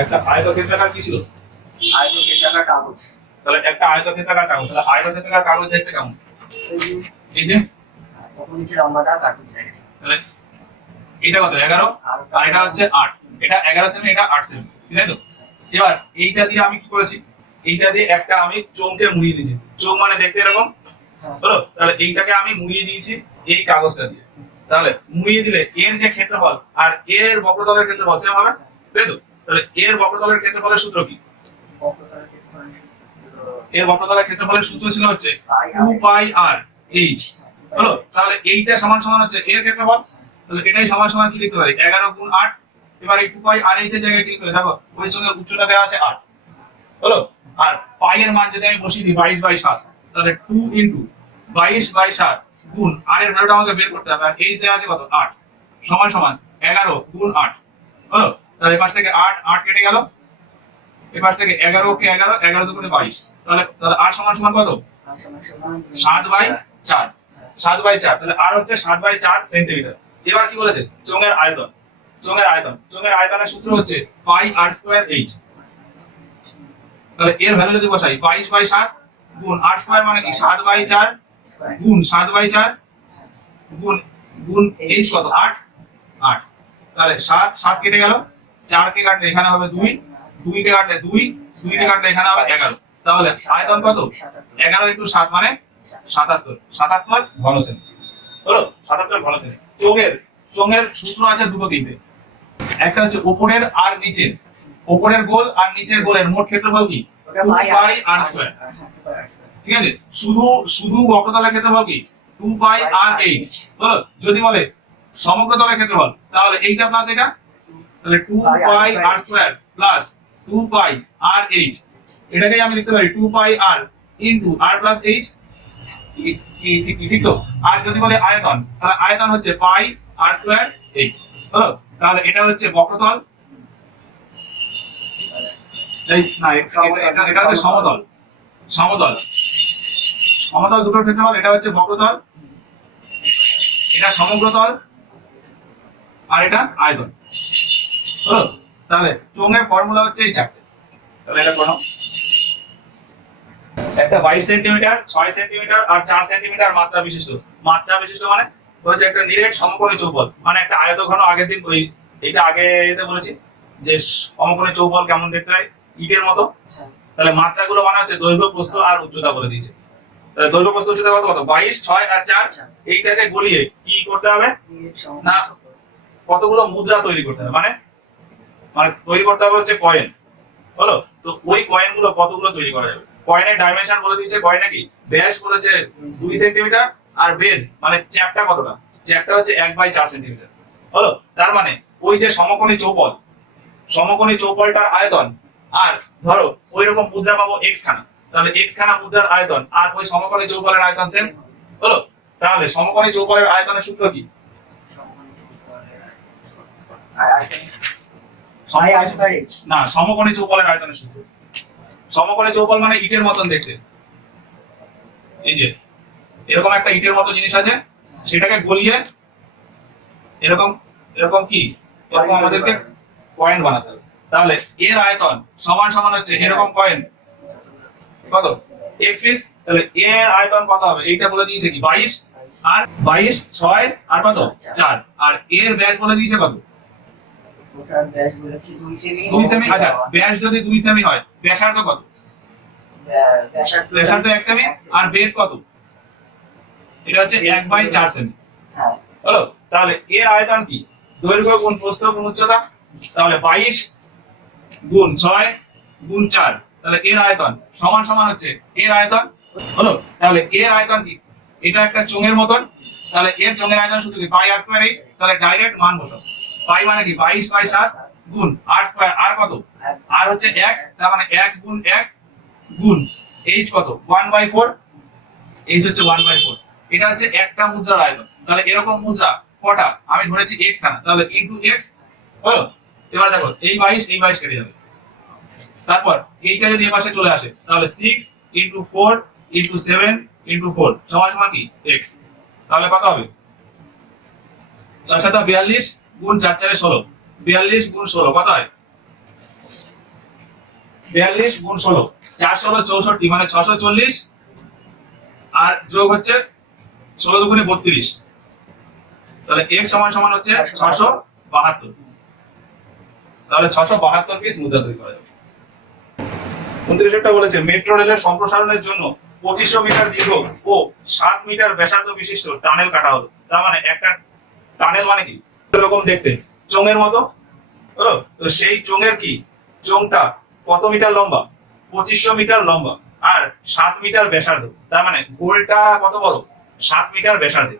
একটা আয়তক্ষেত্রাকার কি ছিল? আয়তক্ষেত্রাকার কাগজ। তাহলে একটা আয়তক্ষেত্রাকার কাগজ, তাহলে আয়তক্ষেত্রাকার কাগজ দেখতে কেমন? এই যে উপর নিচে লম্বা দাগ আর দুই সাইডে। তাহলে এটা কত? 11 আর এটা হচ্ছে 8। এটা 11 সেমি, এটা 8 সেমি, ঠিক আছে তো? এবার এইটা দিয়ে আমি কি করেছি? এইটা দিয়ে একটা আমি চোঙকে মুড়িয়ে দিয়েছি। চোঙ মানে দেখতে এরকম, হলো? তাহলে এইটাকে আমি মুড়িয়ে দিয়েছি এই কাগজটা দিয়ে। তাহলে মুড়িয়ে দিলে এর যে ক্ষেত্রফল আর এর বক্রতলের ক্ষেত্রফল সেম হবে, তাই তো? তাহলে এর বক্রতলের ক্ষেত্রফলের সূত্র কি? এর বক্রতলের ক্ষেত্রফলের সূত্র ছিল হচ্ছে 2 পাই আর এইচ, হলো? তাহলে এইটা সমান সমান হচ্ছে এর ক্ষেত্রফল। তাহলে এটাই সমান সমান কি লিখতে পারি? 11 গুণ 8। এবার এই 2 পাই আর এইচ এর জায়গায় কি লিখতে হবে? দেখো ওই সঙ্গে উচ্চতা দেওয়া আছে 8, হলো? আর পাই এর মান যদি আমি বসিয়ে দিই 22/7, তাহলে 2 ইনটু 22/7 গুণ আর এর ভ্যালুটা আমাকে বের করতে হবে। আর এইচ দেওয়া আছে কত? 8 সমান সমান 11 গুণ 8, হলো? তাহলে এই পাশ থেকে 8 কেটে গেল, এই পাশ থেকে 11 কে 11, 11 দুগুণে 22, তাহলে 8 সমান সমান কত? 7/4, 7/4। তাহলে আর হচ্ছে 7/4 সেন্টিমিটার। এবার কি বলেছে? চোঙের আয়তন। চোঙের আয়তনের সূত্র হচ্ছে পাই আর স্কয়ার এইচ। তাহলে এর ভ্যালু যদি বসাই 22/7 গুণ আর স্কয়ার মানে কি 7/4 গুণ 7/4 গুণ এইচ কত? 8। তাহলে 7 কেটে গেল, 4 কে কাটলে এখানে হবে 2, 2 কে কাটলে 2, 2 কে কাটলে এখানে হবে 11। তাহলে আয়তন কত? 11 ইনটু 7 মানে 77 ঘন সেমি, হলো? 77 ঘন সেমি। চোঙের সূত্র আছে দুটো তিনটে। একটা হচ্ছে উপরের আর নিচের, উপরের গোল আর নিচের গোলের মোট ক্ষেত্রফল কি? 2 পাই আর স্কয়ার, ঠিক আছে? শুধু বক্রতলের ক্ষেত্রফল কি? 2 পাই আর এইচ, হলো? যদি বলে সমগ্র তলের ক্ষেত্রফল, তাহলে এইটা প্লাস এটা, তাহলে 2 পাই আর স্কয়ার প্লাস 2 পাই আর এইচ। এটাকেই আমি লিখতে পারি 2 পাই আর ইনটু আর প্লাস এইচ, ঠিক তো? আর যদি বলে আয়তন, তাহলে আয়তন হচ্ছে পাই আর স্কয়ার এইচ, হলো? তাহলে এটা হচ্ছে বক্রতল, এই না এটা হচ্ছে সমতল। সমতল দুটোর ক্ষেত্রফল, এটা হচ্ছে বক্রতল, এটা সমগ্রতল, আর এটা আয়তন, হলো? তাহলে চোঙের ফর্মুলা হচ্ছে এই চারটে। তাহলে এটা কোনো একটা 22 সেন্টিমিটার, 6 সেন্টিমিটার আর 4 সেন্টিমিটার মাত্রা বিশিষ্ট মানে হচ্ছে একটা নিরেট সমকোণী চৌবল, মানে একটা আয়তঘন। আগের দিন ওই এটা আগে এতে বলেছি যে সমকোণী চৌবল কেমন দেখতে হয়, ইটের মতো। তাহলে মাত্রাগুলো মানে হচ্ছে দৈর্ঘ্য, প্রস্থ আর উচ্চতা বলে দিয়েছে। তাহলে দৈর্ঘ্য, প্রস্থ, উচ্চতা কত? 22, 6 আর 4। এইটাকে গলিয়ে কি করতে হবে না, কতগুলো মুদ্রা তৈরি করতে হবে, মানে তৈরি করতে হবে হচ্ছে কয়েন, হলো? তো ওই কয়েন গুলো কতগুলো তৈরি করা যাবে? কয়েনের ডাইমেনশন বলে দিয়েছে। কয়েনে কি ব্যাস বলেছে 2 সেন্টিমিটার, আর বেধ মানে চ্যাপটা কতটা? চ্যাপটা হচ্ছে 1/4 সেন্টিমিটার, হলো? তার মানে ওই যে সমকোণী চৌবলটার আয়তন, আর ধরো ওই রকম মুদ্রা পাবো x খানা, তাহলে x খানা মুদ্রার আয়তন আর ওই সমকোণী চৌবলের আয়তন সেম, হলো? তাহলে সমকোণী চৌবলের আয়তনের সূত্র কি? না, সমকোণী চৌবলের আয়তনের সূত্র। সমকোণী চৌবল মানে ইটের মতন দেখতে। এই যে এরকম একটা ইটের মতো জিনিস আছে, সেটাকে গলিয়ে এরকম কি এরকম আমাদেরকে কয়েন বানাতে হবে। তাহলে এর আয়তন সমান সমান হচ্ছে এরকম কয়েন কত? x piece. তাহলে এর আয়তন কত হবে? এইটা বলে দিয়েছে কি 22, আর 22, 6 আর কত? 4। আর এর ব্যাস বলে দিয়েছে কত? ওটার ব্যাস বলেছে 2 সেমি। 2 সেমি। আচ্ছা, ব্যাস যদি 2 সেমি হয়, ব্যাসার্ধ কত? ব্যাসার্ধ 1 সেমি। আর বেধ কত? এটা হচ্ছে 1/4 সেমি, হ্যাঁ, হলো? তাহলে এর আয়তন কি? দৈর্ঘ্য গুণ প্রস্থ গুণ উচ্চতা। তাহলে 22 গুণ 6 গুণ 4, তাহলে এর আয়তন সমান সমান হচ্ছে এর আয়তন, হলো? তাহলে এর আয়তন কি? এটা একটা চোঙের মতন, তাহলে এর চোঙের আয়তন শুধু কি পাই আর স্কয়ার এইচ। তাহলে ডাইরেক্ট মান বসাও। পাই মানে কি 22/7 গুণ আর স্কয়ার, আর কত? আর হচ্ছে 1, তার মানে 1 গুণ 1 গুণ এইচ কত? 1/4। এইচ হচ্ছে 1/4। এটা হচ্ছে একটা মুদ্রার আয়তন। তাহলে এরকম মুদ্রা কটা? আমি ধরেছি x খানা, তাহলে ইনটু x, হলো? এবার দেখো এই 22 কেটে যাবে। তারপর এইটা যদি এই পাশে চলে আসে, তাহলে 6 ইনটু 4 ইনটু 7 ইনটু 4 সমান সমান কি x। তাহলে কত হবে? 4 7 42 গুণ 4 4 16, 42 গুণ 16 কত হয়? 42 গুণ 16 4 16 64 মানে 640 আর যোগ হচ্ছে 16 দুগুণে 32 তাহলে x সমান সমান হচ্ছে 672 তাহলে 672 পিস মুদ্রা তৈরি করা যাবে 29টা বলেছে মেট্রো রেলের সম্প্রসারণের জন্য 2500 মিটার দীর্ঘ ও 7 মিটার ব্যাসার্ধ বিশিষ্ট টানেল কাটা হলো তার মানে একটা টানেল মানে কি এরকম দেখতে চোঙের মতো হলো তো সেই চোঙের কি চোঙটা কত মিটার লম্বা 2500 মিটার লম্বা আর 7 মিটার ব্যাসার্ধ তার মানে গোলটা কত বড় 7 মিটার ব্যাসার্ধ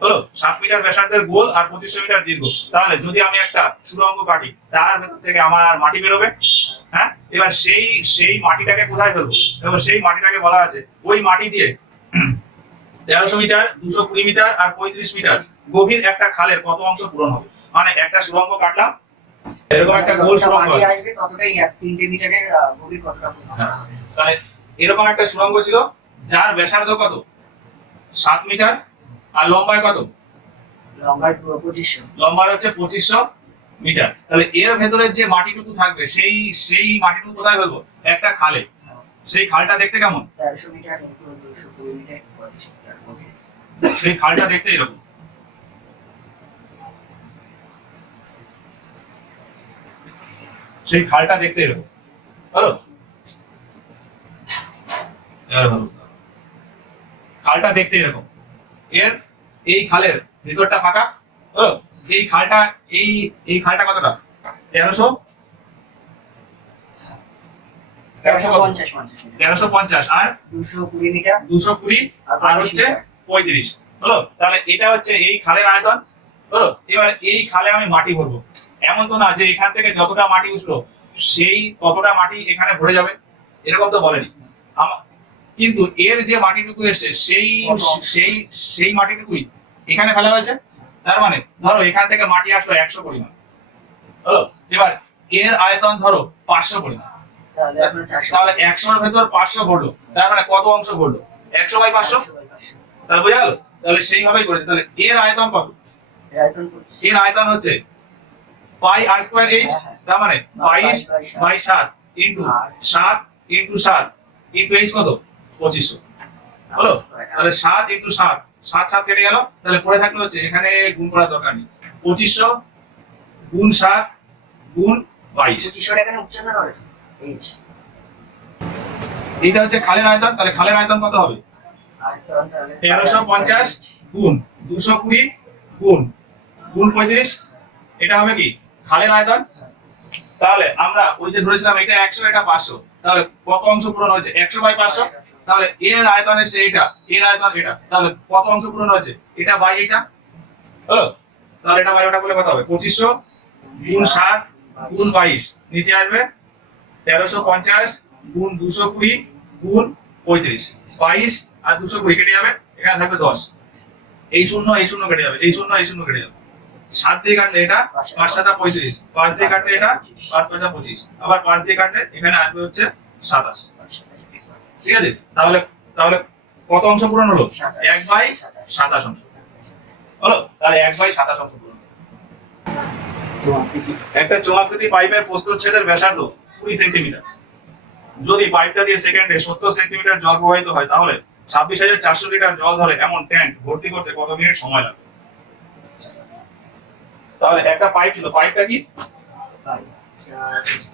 হলো 7 মিটার ব্যাসার্ধের গোল আর 2500 মিটার দীর্ঘ তাহলে যদি আমি একটা সুড়ঙ্গ কাটি তার ভেতর থেকে আমার মাটি বেরোবে হ্যাঁ এবার সেই মাটিটাকে কোথায় ফেলবো এবার সেই মাটিটাকে বলা আছে ওই মাটি দিয়ে 1300 মিটার 220 মিটার আর 35 মিটার গভীর একটা খালের কত অংশ পূরণ হবে মানে একটা সুড়ঙ্গ কাটলাম এরকম একটা গোল সুড়ঙ্গ আসবে ততটাই 3 মিটারের গভীর কতটা তাহলে এরকম একটা সুড়ঙ্গ ছিল যার ব্যাসার্ধ কত 7 মিটার আর লম্বায় কত লম্বায় 2500 লম্বায় হচ্ছে 2500 মিটার তাহলে এর ভেতরে যে মাটিটুকু থাকবে সেই মাটিটুকু কোথায় ফেলবো একটা খালে সেই খালটা দেখতে কেমন 1300 মিটার 220 মিটার 25 মিটার গভীর সেই খালটা দেখতে এরকম সেই খালটা দেখতে এরকম ভালো খালটা দেখতে এরকম এর এই খালের ভিতরটা ফাঁকা এই খালটা এই খালটা কতটা 1350 আর 220 মিটার 220 আর হচ্ছে 35 হলো তাহলে এটা হচ্ছে এই খালের আয়তন হলো এবার এই খালে আমি মাটি ভরবো এমন তো না যে এখান থেকে যতটা মাটি উঠলো সেই ততটা মাটি এখানে ভরে যাবে এরকম তো বলেনি কিন্তু এর যে মাটিটুকু এসছে সেই মাটিটুকুই এখানে ফেলা হয়েছে তার মানে ধরো এখান থেকে মাটি আসলো 100 পরিমাণ হলো এবার এর আয়তন ধরো 500 পরিমাণ তাহলে 100 এর ভেতর 500 ভরলো তার মানে কত অংশ ভরলো 100 বাই 500 তাহলে বোঝা গেল তাহলে সেইভাবেই করেছে তাহলে এর আয়তন কত এর আয়তন হচ্ছে পাই আর স্কয়ার এইচ তার মানে 22 by 7 into 7 into 7 into H কত 2500 হলো তাহলে 7 ইনটু 7 7 7 কেটে গেল তাহলে পড়ে থাকলো হচ্ছে এখানে গুণ করার দরকার নেই 2500 গুণ 7 গুণ 22 2500 এখানে উচ্চতা ধরে এইচ এটা হচ্ছে খালের আয়তন তাহলে খালের আয়তন কত হবে আয়তন তাহলে 1350 গুণ 220 গুণ 35 এটা হবে কি খালের আয়তন তাহলে আমরা ওই যে ধরেছিলাম এটা 100 এটা 500 তাহলে কত অংশ পূরণ হয়েছে 100 বাই 500 তাহলে এর আয়তন এসে এটা এর আয়তন এটা তাহলে কত অংশ পূরণ হয়েছে এটা বাই এটা হলো তাহলে এটা বাই ওটা বলে কত হবে 2500 গুণ 7 গুণ 22 নিচে আসবে 1350 গুণ 220 গুণ 35 22 আর 220 কেটে যাবে এখানে থাকবে 10 এই শূন্য কেটে যাবে এই শূন্য কেটে যাবে 7 দিয়ে কাটলে এটা 5 7 35 5 দিয়ে কাটলে এটা 5 5 25 আবার 5 দিয়ে কাটলে এখানে আসবে হচ্ছে 27 ঠিক আছে তাহলে তাহলে কত অংশ পূরণ হলো 1 বাই 27 অংশ হলো তাহলে 1 বাই 27 অংশ পূরণ একটা চোঙাকৃতি পাইপের প্রস্থচ্ছেদের ব্যাসার্ধ 20 সেন্টিমিটার যদি পাইপটা দিয়ে সেকেন্ডে 70 সেন্টিমিটার জল প্রবাহিত হয় তাহলে 26400 লিটার জল ধরে এমন ট্যাঙ্ক ভর্তি করতে কত মিনিট সময় লাগবে তাহলে একটা পাইপ ছিল পাইপটা কি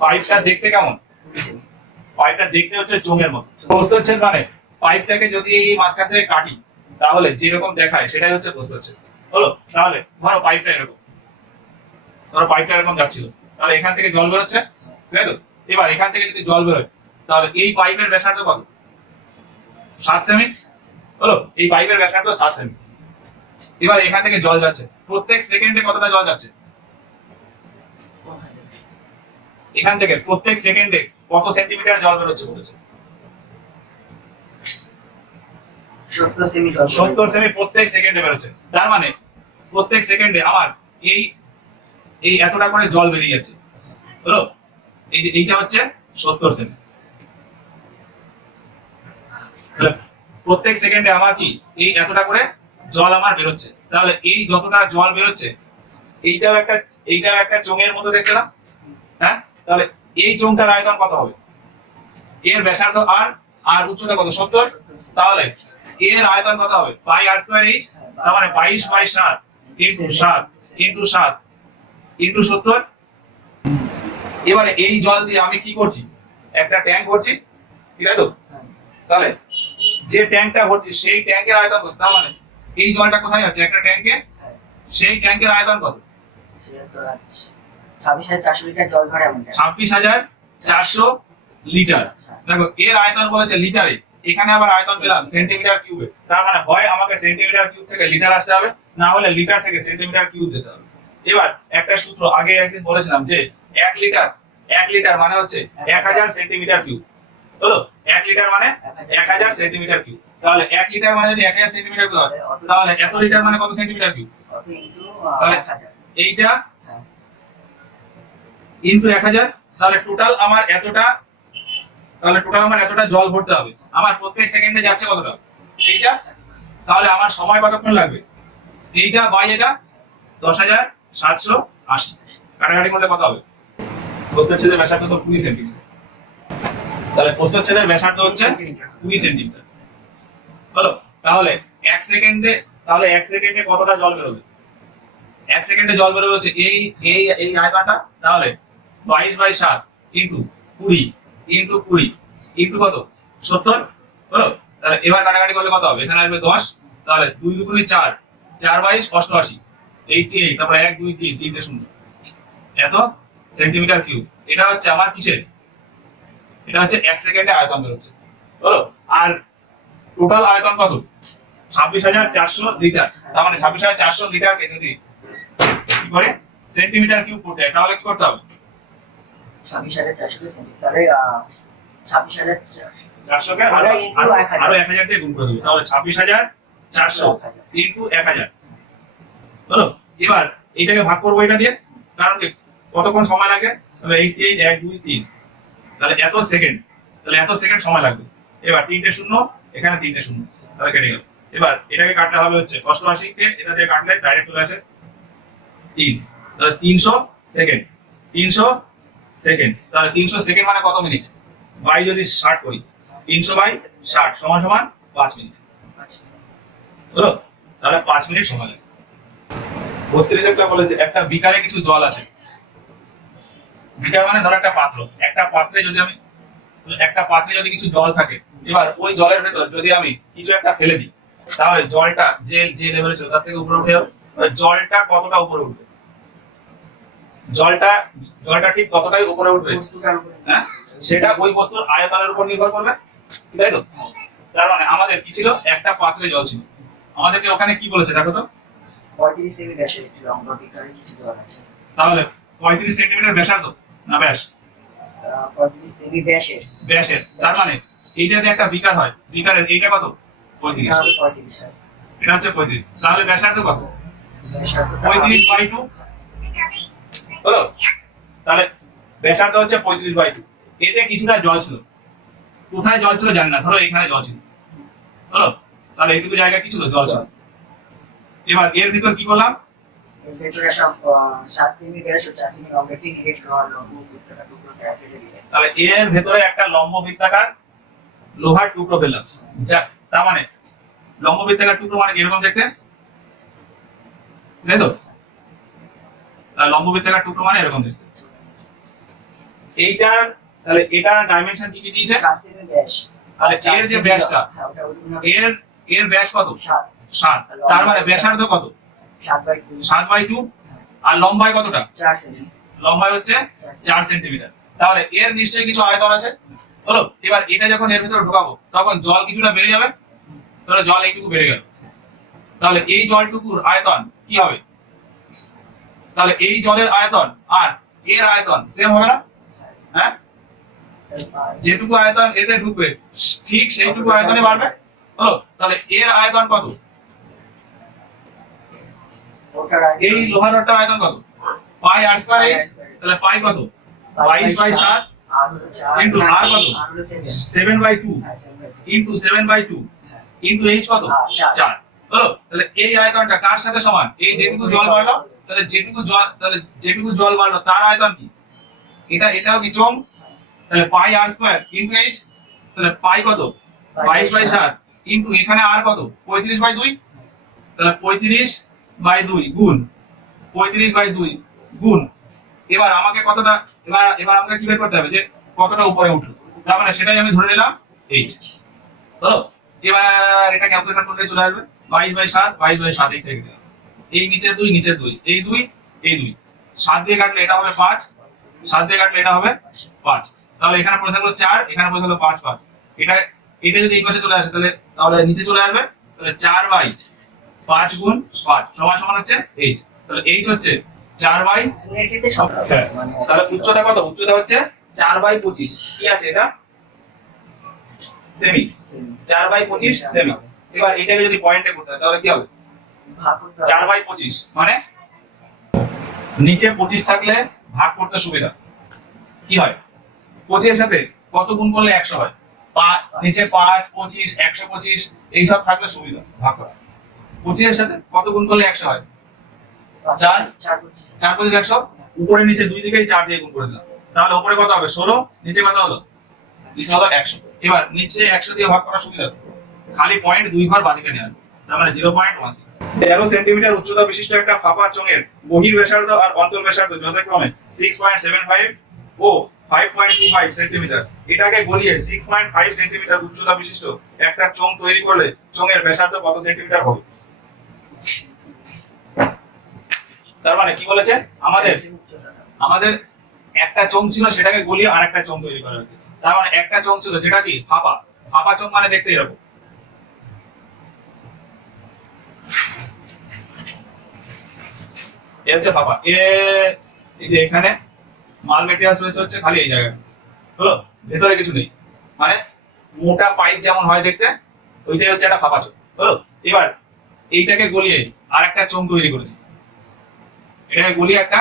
পাইপটা দেখতে কেমন পাইপটা দেখতে হচ্ছে চোঙের মতো প্রস্থচ্ছেদ মানে পাইপটাকে যদি এই মাঝখান থেকে কাটি তাহলে যেরকম দেখায় সেটাই হচ্ছে প্রস্থচ্ছেদ হলো তাহলে ধরো পাইপটা এরকম যাচ্ছিল তাহলে এখান থেকে জল বেরোচ্ছে তাই তো এবার এখান থেকে যদি জল বেরোয় তাহলে এই পাইপের ব্যাসার্ধ কত 7 সেমি হলো এই পাইপের ব্যাসার্ধ 7 সেমি এবার এখান থেকে জল যাচ্ছে প্রত্যেক সেকেন্ডে কতটা জল যাচ্ছে এখান থেকে প্রত্যেক সেকেন্ডে কত সেন্টিমিটার জল বেরোচ্ছে বলেছে 70 সেমি 70 সেমি প্রত্যেক সেকেন্ডে বেরোচ্ছে তার মানে প্রত্যেক সেকেন্ডে আমার এই এতটা করে জল বেরিয়ে যাচ্ছে হলো এই যে এইটা হচ্ছে 70 সেমি প্রত্যেক সেকেন্ডে আমার কি এই এতটা করে জল আমার বেরোচ্ছে তাহলে এই যতটা জল বেরোচ্ছে এইটাও একটা চোঙের মতো দেখতে না হ্যাঁ তাহলে এই চোঙটার আয়তন কত হবে এর ব্যাসার্ধ আর আর উচ্চতা কত 70, তাহলে এর আয়তন কত হবে পাই আর স্কয়ার এইচ, তার মানে 22/7 ইনটু 7 ইনটু 7 ইনটু 70। এবারে এই জল দিয়ে আমি কি করছি, একটা ট্যাঙ্ক করছি, ঠিক আছে তো? তাহলে যে ট্যাঙ্কটা ভরছি সেই ট্যাঙ্কের আয়তন কত, তার মানে এই জলটা কোথায় যাচ্ছে একটা ট্যাঙ্কে, সেই ট্যাঙ্কের আয়তন কত 26,400 লিটার জল ধরে এমন 26,400 লিটার। দেখো এর আয়তন বলেছে লিটারে, এখানে আবার আয়তন পেলাম সেন্টিমিটার কিউবে, তার মানে হয় আমাকে সেন্টিমিটার কিউব থেকে লিটার আসতে হবে, না হলে লিটার থেকে সেন্টিমিটার কিউব যেতে হবে। এবার একটা সূত্র আগে একদিন বলেছিলাম যে 1 লিটার মানে হচ্ছে 1000 সেন্টিমিটার কিউব, হলো 1 লিটার মানে 1000 সেন্টিমিটার কিউব। তাহলে 1 লিটার মানে যদি 1000 সেন্টিমিটার কিউব হয়, তাহলে এত লিটার মানে কত সেন্টিমিটার কিউব, তাহলে এইটা ইনটু 1000, তাহলে টোটাল আমার এতটা, তাহলে টোটাল আমার এতটা জল ভরতে হবে। আমার প্রত্যেক সেকেন্ডে যাচ্ছে কতটা এইটা, তাহলে আমার সময় কতক্ষণ লাগবে এইটা বাই এটা 10,780, কাটাকাটি করলে কত হবে, প্রস্থচ্ছেদের ব্যাসার্ধ তো 20 সেন্টিমিটার, তাহলে প্রস্থচ্ছেদের ব্যাসার্ধ হচ্ছে 20 সেন্টিমিটার, হলো। তাহলে 1 সেকেন্ডে, তাহলে 1 সেকেন্ডে কতটা জল বেরোবে, 1 সেকেন্ডে জল বেরোবে হচ্ছে এই এই এই আয়তনটা, তাহলে 22/7 ইনটু 20 ইনটু 20 ইনটু কত 70, হলো। তাহলে এবার কাটাকাটি করলে কত হবে, এখানে আসবে 10, তাহলে 2 2 4 4/88 88, তারপরে 1 2 3 তিনটে শূন্য, এত সেন্টিমিটার কিউব। এটা হচ্ছে আমার কিসের, এটা হচ্ছে 1 সেকেন্ডে আয়তন বেরোচ্ছে, হলো। আর টোটাল আয়তন কত 26,400 লিটার, তার মানে 26,400 লিটারকে যদি কি করে সেন্টিমিটার কিউব করতে হয়, তাহলে কি করতে হবে 26,400 সেন্টিমিটার, তাহলে 26,400 কে আরো 1000 দিয়ে গুণ করে দিবে, তাহলে 26,400 ইনটু 1000, হলো। এবার এইটাকে ভাগ করবো এটা দিয়ে, কারণ কি কতক্ষণ সময় লাগে, তাহলে 88 1 2 3, তাহলে এত সেকেন্ড, তাহলে এত সেকেন্ড সময় লাগবে। এবার তিনটে শূন্য, এখানে তিনটে শূন্য, তাহলে কেটে গেল। এবার এটাকে কাটতে হবে হচ্ছে 88 কে এটা দিয়ে কাটলে ডাইরেক্ট চলে আসে 3, তাহলে 300 সেকেন্ড, 300 সেকেন্ড, তাহলে 300 সেকেন্ড মানে কত মিনিট, বাই যদি 60 করি 300/60 সমান সমান 5 মিনিট, হলো। তাহলে 5 মিনিট সময় লাগে। 32 একটা বলেছে একটা বিকারে কিছু জল আছে, বিকার মানে ধরো একটা পাত্র, একটা পাত্রে যদি আমি একটা পাত্রে যদি কিছু জল থাকে, এবার ওই জলের ভেতর যদি আমি কিছু একটা ফেলে দিই, তাহলে জলটা যে যে লেভেলে ছিল তার থেকে উপরে উঠে যাবে। জলটা কতটা উপরে উঠবে, জলটা জলটা ঠিক কতটাই উপরে উঠবে, হ্যাঁ, সেটা ওই বস্তুর আয়তনের উপর নির্ভর করবে, তাই তো? তার মানে আমাদের কি ছিল, একটা পাত্রে জল ছিল, আমাদেরকে ওখানে কি বলেছে দেখো তো, 35 সেমি ব্যাসের একটি লম্বা বিকারে কিছু জল আছে, তাহলে 35 সেন্টিমিটার ব্যাসার্ধ না ব্যাস, 35 সেমি ব্যাসের, ব্যাসের, তার মানে এইটাতে একটা বিকার হয়, বিকারের এইটা কত 35, এটা হচ্ছে 35, তাহলে ব্যাসার্ধ কত 35/2, হলো। তাহলে ব্যাসার্ধ হচ্ছে 35/2, এতে কিছুটা জল ছিল, কোথায় জল ছিল জানি না, ধরো এখানে জল ছিল, হলো। তাহলে এইটুকু জায়গা কি ছিল, জল ছিল। এবার এর ভিতর কি করলাম, এর ভেতরে একটা 7 সেমি ব্যাস ও 4 সেমি লম্বা একটি নিরেট লোহার লম্ব বৃত্তাকার টুকরো ফেলে দিলেন, তাহলে এর ভেতরে একটা লম্ব বৃত্তাকার লোহার টুকরো ফেললাম, যা তার মানে লম্ব বৃত্তাকার টুকরো মানে এরকম দেখতে, তাই তো? তাহলে লম্ব বৃত্তাকার টুকরো মানে এরকম দেখতে। এইটার তাহলে এটার ডাইমেনশন কি কি দিয়েছে, 7 সেমি ব্যাস, তাহলে এর যে ব্যাসটা, এর এর ব্যাস কত 7, তার মানে ব্যাসার্ধ কত 7/2, আর লম্বায় কতটা 4 সেমি, লম্বায় হচ্ছে 4 সেন্টিমিটার, তাহলে এর নিশ্চয়ই কিছু আয়তন আছে, হলো। এবার এটা যখন এর ভিতরে ঢোকাবো তখন জল কিছুটা বেড়ে যাবে, তাহলে জল এইটুকু বেড়ে গেল, তাহলে এই জলটুকুর আয়তন কি হবে, তাহলে এই জলের আয়তন আর এর আয়তন সেম হবে না, হ্যাঁ, যেটুকু আয়তন এতে ঢুকবে ঠিক সেইটুকু আয়তনে বাড়বে, হলো। তাহলে এর আয়তন কত, এই লোহার রডটার আয়তন কত পাই আর স্কয়ার এইচ, তাহলে পাই কত 22/7 ইনটু আর কত 7/2 ইনটু 7/2 ইনটু এইচ কত 4, হলো। তাহলে এই আয়তনটা কার সাথে সমান, এই যেটুকু জল বাড়লো, তাহলে যেটুকু জল বাড়লো তার আয়তন কি, এটাও কি চোঙ, তাহলে পাই আর স্কয়ার ইনটু এইচ, তাহলে পাই কত 22/7 ইনটু এখানে আর কত 35/2, তাহলে 35/2 গুণ 35/2 গুণ, এবার আমাকে কতটা, এবার আমাকে কি বের করতে হবে যে কতটা উপরে উঠলো, তার মানে সেটাই আমি ধরে নিলাম এইচ। হলো, এবার এটা ক্যালকুলেশন করলে চলে আসবে 22/7 22/7 এই থেকে দিলাম, এই নিচে 2 নিচে 2 এই 2 এই 2 7 দিয়ে কাটলে এটা হবে 5, 7 দিয়ে কাটলে এটা হবে 5, তাহলে এখানে পড়ে থাকলো 4, এখানে পড়ে থাকলো 5 5, এটা এটা যদি এই পাশে চলে আসে তাহলে তাহলে নিচে চলে আসবে, তাহলে 4/5 গুণ 5 সমান সমান হচ্ছে এইচ, তাহলে এইচ হচ্ছে 4/, এটিতে সব তাহলে উচ্চতা কত, উচ্চতা হচ্ছে 4/25, কি আছে এটা সেমি, 4/25 সেমি। এবার এটাকে যদি পয়েন্টে করতে হয় তাহলে কি হবে, ভাগ করতে হবে 4/25 মানে নিচে 25 থাকলে ভাগ করতে সুবিধা, কি হয় 25 এর সাথে কত গুণ করলে 100 হয়, নিচে 5 25 125 এইসব থাকলে সুবিধা ভাগ করা, 25 এর সাথে কত গুণ করলে 100 হয়, 4 4 25 100, উপরে নিচে দুই দিকেই 4 দিয়ে গুণ করে দিলাম, তাহলে উপরে কত হবে 16, নিচে কত হলো, নিচে হলো 100। এবার নিচে 100 দিয়ে ভাগ করা সুবিধা, খালি পয়েন্ট দুই ঘর বাদিকে নেওয়া, তার মানে 0.16। 13 সেন্টিমিটার উচ্চতা বিশিষ্ট একটা ফাঁপা চোঙের বহির ব্যাসার্ধ আর অন্তর ব্যাসার্ধ যথাক্রমে 6.75 ও 5.25 সেন্টিমিটার, এটাকে গলিয়ে 6.5 সেন্টিমিটার উচ্চতা বিশিষ্ট একটা চোঙ তৈরি করলে চোঙের ব্যাসার্ধ কত সেন্টিমিটার হবে। তার মানে কি বলেছে, আমাদের একটা চোঙ ছিল সেটাকে গলিয়ে আরেকটা চোঙ তৈরি করা হয়েছে, তার মানে একটা চোঙ ছিল যেটা কি ফাঁপা, ফাঁপা চোঙ মানে দেখতে এরকম, এ হচ্ছে ফাঁপা, এই যে এখানে মাল মেটেরিয়ালস রয়েছে হচ্ছে খালি এই জায়গাটা, হলো ভেতরে কিছু নেই, মানে মোটা পাইপ যেমন হয় দেখতে ওইটাই হচ্ছে একটা ফাঁপা চোঙ, হলো। এবার এইটাকে গলিয়ে আরেকটা চোঙ তৈরি করেছে, এটাকে গলিয়ে একটা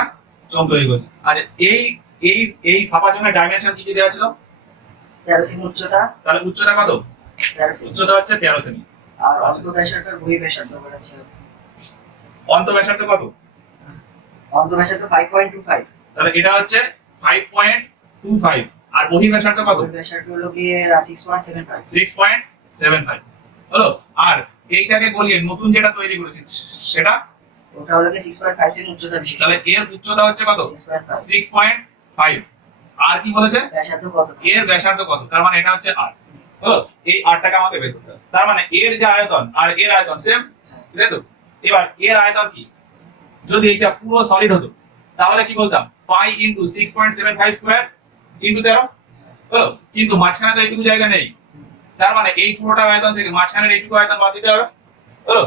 চোঙ তৈরি করেছে, আর এই এই এই ফাঁপা চোঙের ডাইমেনশন কি কি দেওয়া ছিল, 13 সেমি উচ্চতা, তাহলে উচ্চতা কত, 13 সেমি উচ্চতা হচ্ছে 13 সেমি, আর অন্ত ব্যাসার্ধ বহি ব্যাসার্ধ বলেছে, অন্ত ব্যাসার্ধ কত, অন্ত ব্যাসার্ধ 5.25, তাহলে এটা হচ্ছে 5.25, আর বহি ব্যাসার্ধ কত, বহি ব্যাসার্ধ হলো গিয়ে 6.75, 6.75, হলো। আর এইটাকে গলিয়ে নতুন যেটা তৈরি করেছি সেটা, ওটা হলো গিয়ে 6.5 সেমি উচ্চতা বিশিষ্ট, তাহলে এর উচ্চতা হচ্ছে কত 6.5, 6.5, আর কি বলেছে ব্যাসার্ধ কত, এর ব্যাসার্ধ কত, তার মানে এটা হচ্ছে আর, হলো। এই আরটাকে আমাকে বের করতে হবে, তার মানে এর যে আয়তন আর এর আয়তন সেম, তাই তো। এবার এর আয়তন কি, যদি এটা পুরো সলিড হতো তাহলে কি বলতাম পাই ইনটু 6.75 স্কয়ার ইনটু 13, হলো। কিন্তু মাঝখানে তো এইটুকু জায়গা নেই, তার মানে এই পুরোটা আয়তন থেকে মাঝখানের এইটুকু আয়তন বাদ দিতে হবে, হলো।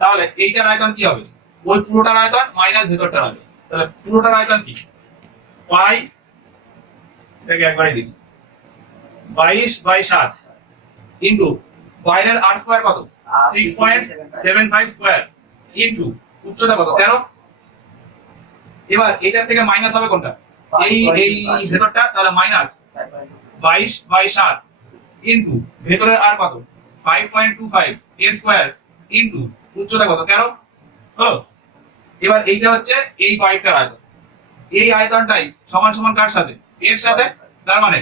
তাহলে এইটার আয়তন কি হবে, ওই পুরোটার আয়তন মাইনাস ভেতরটার আয়তন, তাহলে পুরোটার আয়তন কি পাই, এটাকে একবারে লিখি 22/7 ইনটু বাইরের আর স্কয়ার কত 6.75 স্কয়ার ইনটু উচ্চতা কত 13, এবার এটার থেকে মাইনাস হবে কোনটা, এই ভেতরটা, তাহলে মাইনাস 22/7 ইনটু ভেতরের আর কত 5.25 এর স্কয়ার ইনটু উচ্চতা কত 13, হলো। এবার এইটা হচ্ছে এই পাইপটার আয়তন, এই আয়তনটাই সমান সমান কার সাথে, এর সাথে, তার মানে